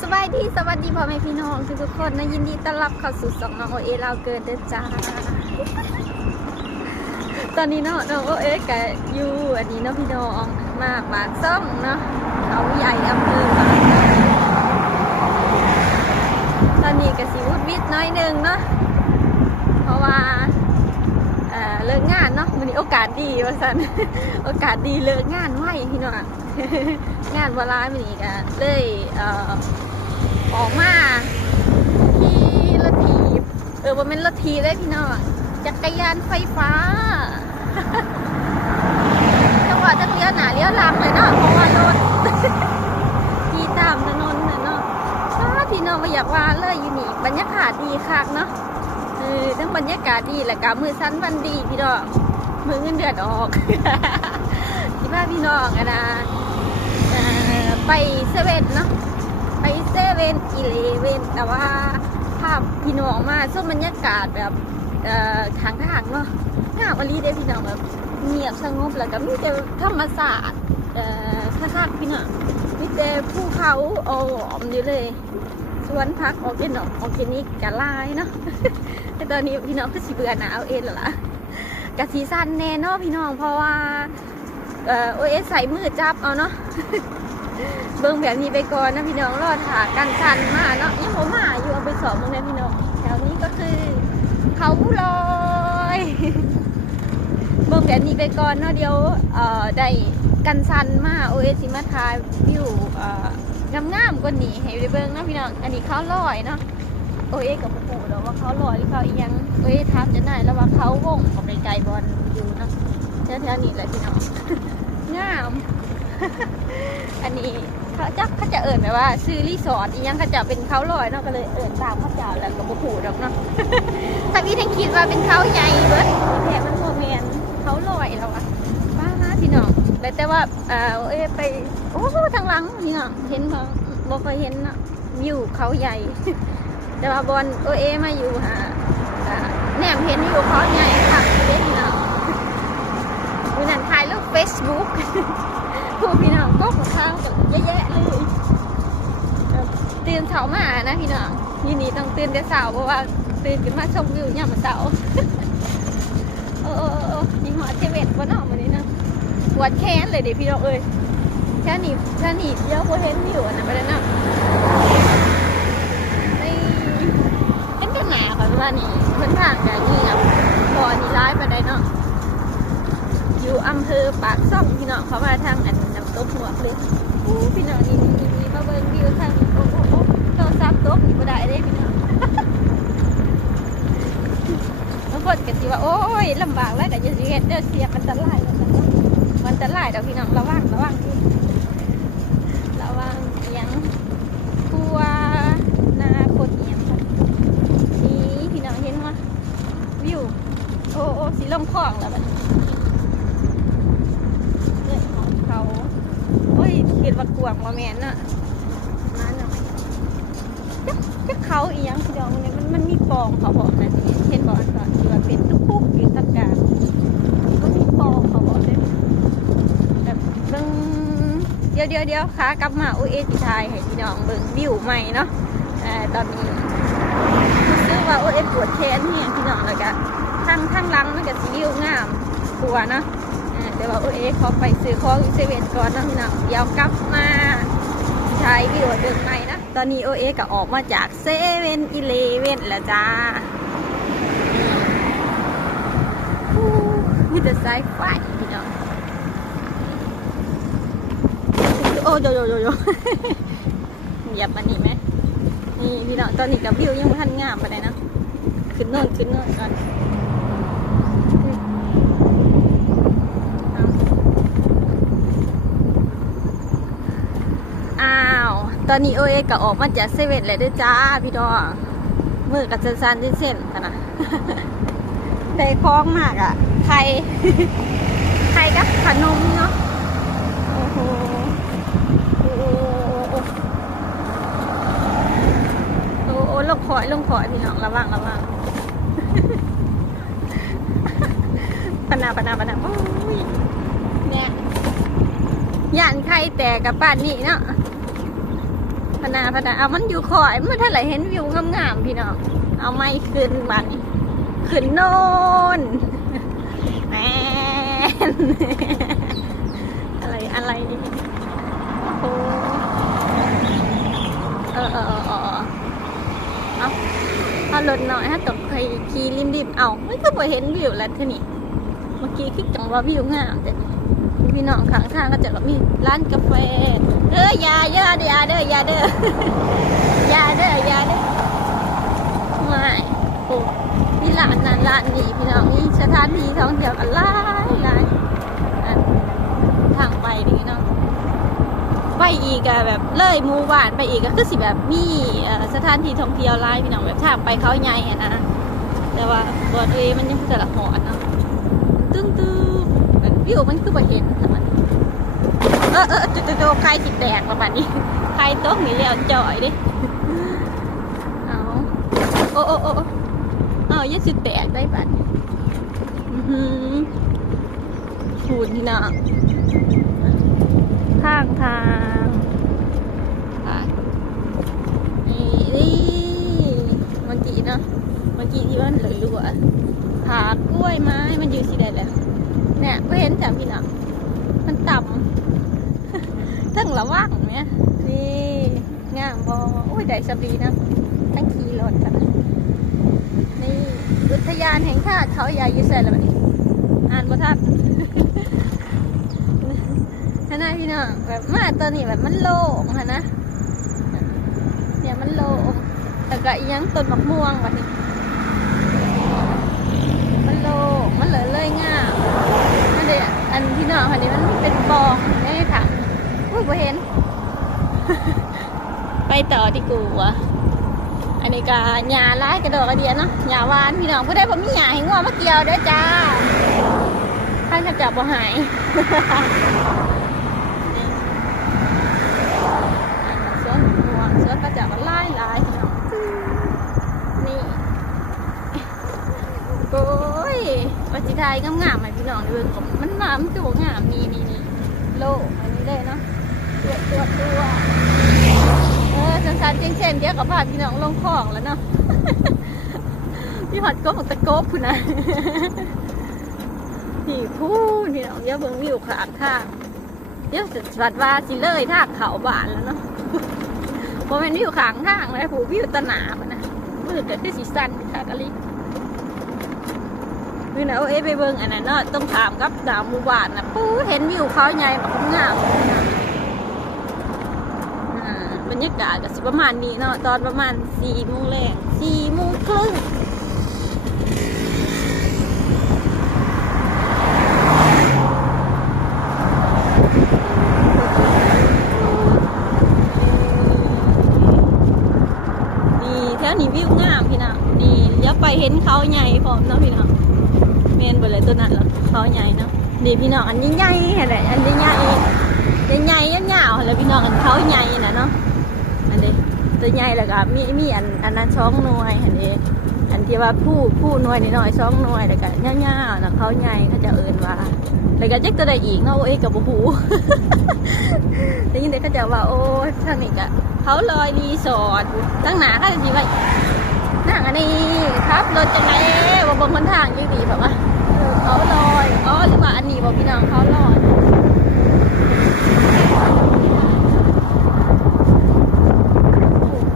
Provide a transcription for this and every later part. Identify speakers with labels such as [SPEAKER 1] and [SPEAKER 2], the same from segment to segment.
[SPEAKER 1] สบายดีสวัสดีพ่อแม่พี่น้องทุกๆคนนะยินดีต้อนรับเข้าสู่สองน้องโอเอเราวเกินเด้อจ้า ตอนนี้เนาะน้องโอเอกับยูอันนี้เนาะพี่น้องมาปากซ่องเนาะเขาใหญ่อำเภอปากซ่องตอนนี้กับสีวุดวิดน้อยหนึ่งเนาะเพราะว่าเลิกงานเนาะวันนี้โอกาสดีว่าสันโอกาสดีเลิกงานไหวพี่น้อง งานเวลามันนี้ก็เลยเออกมาที่รถทีเออว่าเป็นรถทีได้พี่น้องจักรยานไฟฟ้าจังหวะจะเลี้ยวหนาเลี้ยวลังเลยเนาะเพราะว่ารถที่ตามถนนน่ะเนาะพี่น้องมาอยากว่าเลยอยู่นี่บรรยากาศดีคักเนาะเออทั้งบรรยากาศดีและกามือสั้นวันดีพี่น้องมือเงินเดือนออกที่บ้านพี่น้องอะนะ ไปเซเว่นเนาะไปเซเว่นอีเลเว่นแต่ว่าภาพพี่น้องมาส้มบรรยากาศแบบทางทางเนาะงามอลีได้พี่น้องแบบเงียบสงบแล้วก็มีแต่ธรรมศาสตร์เอ่อคักพี่น้องมีแต่ภูเขาโอ้อมอยู่เลยสวนพักออร์แกนอกออร์แกนิกกะลายเนาะแต่ตอนนี้พี่น้องก็สิเบื่อหนาวเองแล้วล่ะกะสีสั้นแน่นาะพี่น้องเพราะว่า เอ่อโอเอสใส่มือจับเอาเนาะเบิ่งแบบนี้ไปก่อนนะพี่น้องรอถากันชันมาเนาะยังผมมาอยู่เอาไปสอบมึงนะพี่น้องแถวนี้ก็คือเขาลอยเบิ่งแบบนี้ไปก่อนเนาะเดี๋ยวเอ่อได้กันชันมาโอเอสิมาทายวิวเอ่องามๆกว่านี้ให้ไปเบิ่งนะพี่น้องอันนี้เขาลอยเนาะโอเอกับปู่เนาะว่าเขาลอยหรือเขาอียังโอเอถามจะได้แล้วว่าเขาวงกับไกลบอลอยู่เนาะ แถวๆนี้แหละพี่น้องงาม อันนี้เขาจะเขาจะเอิ่นแบบว่า ซื้อรีสอร์ทอีหยังเขาจะเป็นเขาลอยเนาะก็เลยเอิ่นตามเขาเจ้าแล้วก็บ่ผูดอกเนาะถ้าพี่ทั้งคิดว่าเป็นเขาใหญ่เบิดแท้มันโมเมนเขาลอยแล้วอะป้าพี่น้องแต่แต่ว่าเอ่อเอ้ยไปโอ้ทางหลังนี่เนาะเห็นบ่บ่เคยเห็นเนาะวิวเขาใหญ่ แต่ว่าบอลโอเอมาอยู่หาอ่าแหนมเห็นอยู่เขาใหญ่ค่ะ มีนันนั้นถ่ายรูปเฟซบุ๊กผู้พี่น้องก็ของข้าวกันเยอะแยะเลยตื่นเช้ามานะพี่น้องยินดีต้องตื่นแต่เช้าเพราะว่าตื่นขึ้นมาชมวิวยามมื้อเช้าโอ้ยิงหัวเทเวตวันนอกวันนี้นะปวดแค้นเลยเดี๋ยวพี่น้องเอ้ยแค่นี้แค่นี้เยอะพอเห็นวิวอันนั้นไปแล้วนะนี่เป็นกันหนาค่ะว่านี่เพื่อนทางกันนี่ครับพอนี่ร้ายไปได้เนาะ อยู่อำเภอปากซ่องพี่น้องเขามาทางอันน้ำตกหัวเลยอู้พี่น้องนี่นี่นี่มาเบิ่งวิวทางโอ้โอ้โอ้โทรศัพท์ตกอยู่บ่ได้เด้พี่น้องบางคนก็สิว่าโอ้ยลำบากแล้วก็อย่าสิเฮ็ดเด้อเสียมันอันตรายแล้วกันเนาะมันอันตรายเด้อพี่น้องระวังระวังระวังเอียงกลัวนาคนเอียงค่ะนี่พี่น้องเห็นมั้วิวโอ้โอ้สีลมคลองแล้วบัน เรื่องของเขาโอ้ย คิดว่ากวางมาแมนน่ะมาหน่อยจักจักเขาอีหยังพี่น้องเนี่ยมันมันมีปองเขาบอกนะที่เห็นบอกอันก่อนที่ว่าเป็นทุกปุ๊กอยู่ตักางมันมีปองเขาบอกเลยแบบเบิ่งเดี๋ยวเดี๋ยวเดี๋ยวขากลับมาโอเอสิทายให้พี่น้องเบิ่งวิวใหม่เนาะอ่อตอนนี้รู้สึกว่าโอเอปวดแขนเนี่ยพี่น้องแล้วก็ข้างข้งหลังมันก็สิวิวงามกลัวเนาะ อ่าเดี๋ยวว่าโอเอเขาไปซื้อของอยู่เซเว่นก่อนนะพี่น้องเดี๋ยวกลับมาใช้วิดีโอเดินใหม่นะ ตอนนี้โอเอก็ออกมาจากเซเว่นอีเลเว่นแล้วจ้าอู้มีแต่สายไฟพี่น้องโอ้โยโยโยโยหยียบมันนี่ไหมนี่พี่น้องตอนนี้กับวิวยังไม่ทันงามไปเลยนะ ขึ้นโน่นขึ้นโน่นก่อน อ้าว ตอนนี้โอเอก็ออกมาจากเซเว่นเลยด้วยจ้าพี่ดอมือกับเซนซันเส้นๆนนะได้คล้องมากอะไข่ไข่กับขนมเนาะโอ้โหโอ้โหโอ้โหโอ้โหลงขอยลงขอยพี่น้องระวังระวังปนาปนาปนาโอ้ยเนี่ยย่านไข่แต่กับป้านนี่เนาะ พนาพนาเอามันอยู่คอยมันถ้าไหลเห็นวิวงามๆพี่น้องเอาไม้ขึ้นบันขึ้นโน่นแมนอะไรอะไรนี่โอ้เออเออเออเอาเอารถหน่อยฮะตกเคยขี่ริมริมเอาไม่ก็บ่เห็นวิวแล้วทีนี้เมื่อกี้คือจังว่าวิวงามแต่ พี่น้องข้างทางก็จะมีร้านกาแฟเด้อยาเยอะเด้อยาเด้อยาเด้อยาเด้อยาเด้อไม่โอ้มีร้านนั้นร้านนี้พี่น้องมีสถานที่ท่องเที่ยวกันหลายหลายทางไปนี่เนาะไปอีกอะแบบเลยมู่บ้านไปอีกก็คือสิแบบนี่สถานที่ท่องเที่ยวหลายพี่น้องแบบทางไปเขาใหญ่อะนะแต่ว่าบอดเวย์มันยังจะละหอนเนาะ วิวมันคือบ่เห็นแต่มันเออเออจุดจุดใครสิแตกประมาณนี้ใครโต๊ะนี่แล้วจ่อยดิเอาโอ้โอ้โอ้เอายังสิแตกได้บัดอือหือฟูดนี่นะข้างทางนี่นี่มื่อกี้เนาะมื่อกี้ที่ว่าเหลยรู้อะผากล้วยไม้มันอยู่ที่ใดแหละ เนี่ยก็เห็นจากพี่น้องมันต่ำทั้งระว่างเนี่ยนี่งามบออุ้ยได้สบีนะตั้งขี่รถกันนี่อุทยานแห่งชาติเขาใหญ่ยูเซนแล้วบันี้อ่านบ่ทันฮะนะพี่น้องแบบมาตัวนี้แบบมันโล่งฮะนะเนี่ยมันโล่งแต่ก็ยังต้นมะม่วงแบบนี้มันโล่งมันเลือเลยง่ามมันเดี๋ย อันพี่น้องคันนี้มันเป็นบองไม่ได้ถังอุ้ยบ่เห็น ไปต่อดีกูวะอันนี้ก็หญ้าร้ายกระโดดกระเดียนเนาะหญ้าวานพี่น้องผู้ใดผมมีหญ้าให้งัวมาเกี่ยวเด้อจ้าท่านจะจับบ่หายสวนหัวสวนกระจับมันไล่ไล่นี่ โอ้ยวัจิไทยงามๆไหมพี่น้องในเบื้องผมมันมามันตัวงามนี่นี่นี่โลอันนี้เลยเนาะตัวตัวตัวเออสันสันเจงเช่นเดียวกับพาพี่น้องลงคลองแล้วเนาะพี่หอดก็บอกตะโกบคุณนะพี่พูดพี่น้องเดี๋ยวเบิ่งวิวขางทางเดี๋ยวสวัดว่าสิเลยท่าเขาบ้านแล้วเนาะเพราะมันวิวขางทางเลยผูวิวตะหนามันนะมืดแต่ที่สีสันค่ะกะลิ คือนะเอาเอ้ไปเบิ่งอันนั้นเนาะต้องถามกับดาวหมู่บ้านนะปูเห็นวิวเขาใหญ่แบบงามบรรยากาศก็สิประมาณนี้เนาะตอนประมาณสี่โมงแรงสี่โมงครึ่งนี่แถวนี้วิวงามพี่น้องนี่อย่าไปเห็นเขาใหญ่พร้อมเนาะพี่น้อง มนไปเลยตัวนั้นหรอเขาใหญ่เนาะนี่พี่น้องอันนี้ใหญ่ๆอะไรอันนี้ใหญ่ใหญ่ๆยาวๆอะไรพี่น้องอันเขาใหญ่นะเนาะอันนี้ตัวใหญ่แล้วก็มีมีอันอันนั้นช่องหน่วยอันนี้อันที่ว่าผู้ผู้หน่วยนิดหน่อยช่องหน่วยแล้วก็ยาวๆนะเขาใหญ่เขาจะเอินว่าแล้วก็เจ๊กตัวใดอีกเนาะโอ้ยกับบูได้ยินเด็กเขาจะว่าโอ้ยทางนี้ก็เขาลอยรีสอร์ทตั้งหนาเขาจะสิว่านั่งอันนี้ครับรถจังไรว่าบนคนทางยังดีแบบว่า เขาลอยอ๋อหรือว่าอันนี้บอกพี่น้องเขาลอย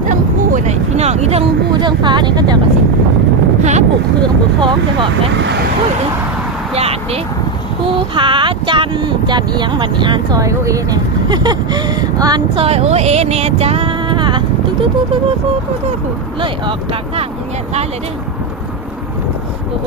[SPEAKER 1] เรื่องผู้ไหนพี่น้องอีเรื่องผู้เรื่องฟ้าเนี่ยก็จะกระสิหาปลูกเครื่องปลูกท้องจะบอกไหมอุ้ยหยาดดิผู้ผาจันจันเอียงวันนี้อันซอยโอเอเนี่ยอันซอยโอเอเนี่ยจ้าตุ๊ตุ๊ตุ๊ตุ๊ตุ๊ตุ๊ตุ๊เลยออกกลางทางเนี่ยได้เลยเด้อโอ้โห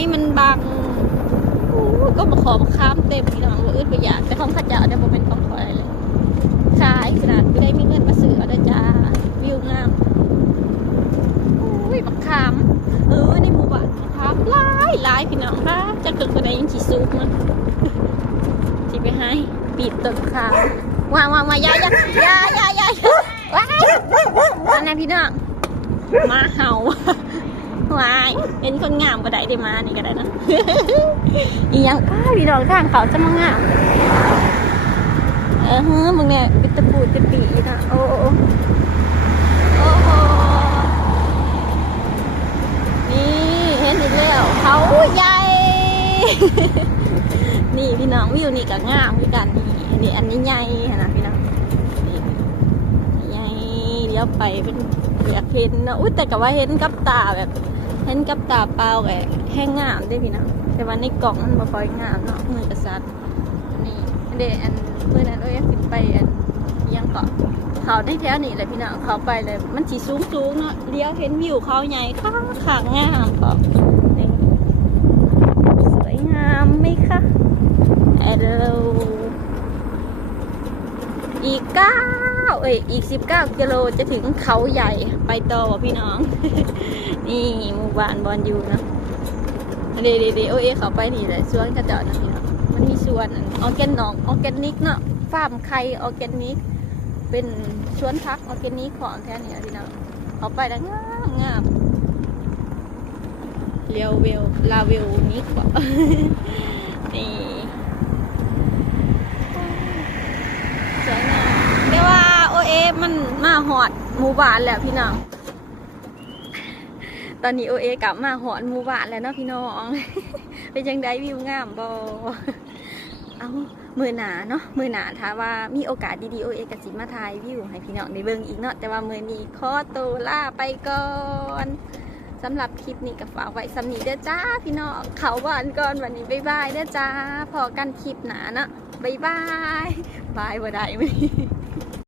[SPEAKER 1] ม้มันบังก็มาขอมาค้ามเต็มพี่น้องว่าอึดประหยัดแต่ของข้าเจ้าเนี่ยบ่เป็นของคอยเลยขายขนาดไม่ได้มีเงินมาซื้อเอาเด้จ้าวิวงามอุ้ยบักขาม เออในหมู่บ้านบักขามหลายหลายพี่น้องครับจะเกิดกระไดยังขี่ซุกมันสิไปให้ปปีดตึกค่ะวางวางมายายายายายายว้ายอันนั้นพี่น้องมาเห่า วายเห็นคนงามก็ได้ได้มานี่ก็ได้นะอีหยังอ้าวพี่น้องข้างเขาจะมางามเออฮ้อมึงเนี่ยเป็นตะปูตะปีนะโอ้โอ้โอ้โหนี่เห็นอีกแล้วเขาใหญ่นี่พี่น้องวิวนี่ก็งามคือกันนี่นี่อันนี้ใหญ่ขนาดพี่น้องใหญ่เดี๋ยวไปเป็นอยากเห็นนะอุ้ยแต่ก็ว่าเห็นกับตาแบบ ห็นกับตาเปล่าแกแห้งงามได้พี่น้องแต่ว่าในกล่องมันบ่ค่อยงามเนาะมือกระสัดนี่เดอันเมื่อนั้นเอ้ยขึ้นไปอันยังเกาะเขาได้แถวนี่แหละพี่น้องเขาไปเลย มันสีสูงสูงๆเนาะเลี้ยวเห็นวิวเขาใหญ่ข้างขางงามเกาะสวยงามไหมคะฮัลโหลอีกเก้า เอ้ยอีกสิบเก้ากิโลจะถึงเขาใหญ่ไปต่อวะพี่น้อง นี่หมู่บ้านบอลอยู่นะเดเดเดโอเอเขาไปนี่เลยสวนกระเจาะนะพี่น้องมันมีสวนออร์แกนนองออร์แกนิกเนาะฟาร์มไข่ออร์แกนิก เป็นสวนพักออร์แกนิกของแท้นี่นะพี่น้องเขาไปแล้วงามงามเรียวเวลลาเวลนิกว่านี่ สวยงามแต่ว่าโอ เอมันมาหอดหมู่บ้านแล้วพี่น้อง ตอนนี้โอเอกลับมาหอดหมู่บ้านแล้วเนาะพี่น้อง เป็นยังไงวิวงามบอเอามือหนาเนาะมือหนาถ้าว่ามีโอกาสดีๆโอเอกสิมาถ่ายวิวให้พี่น้องได้เบิ่งอีกเนาะแต่ว่ามือนี้ขอตัวลาไปก่อนสำหรับคลิปนี้ก็ฝากไว้สำนีเด้อจ้าพี่น้องเขาบ้านก่อนวันนี้บ๊ายบายเด้อจ้าพอกันคลิปหนาเนาะบ๊ายบายบายบ่ได้ไหม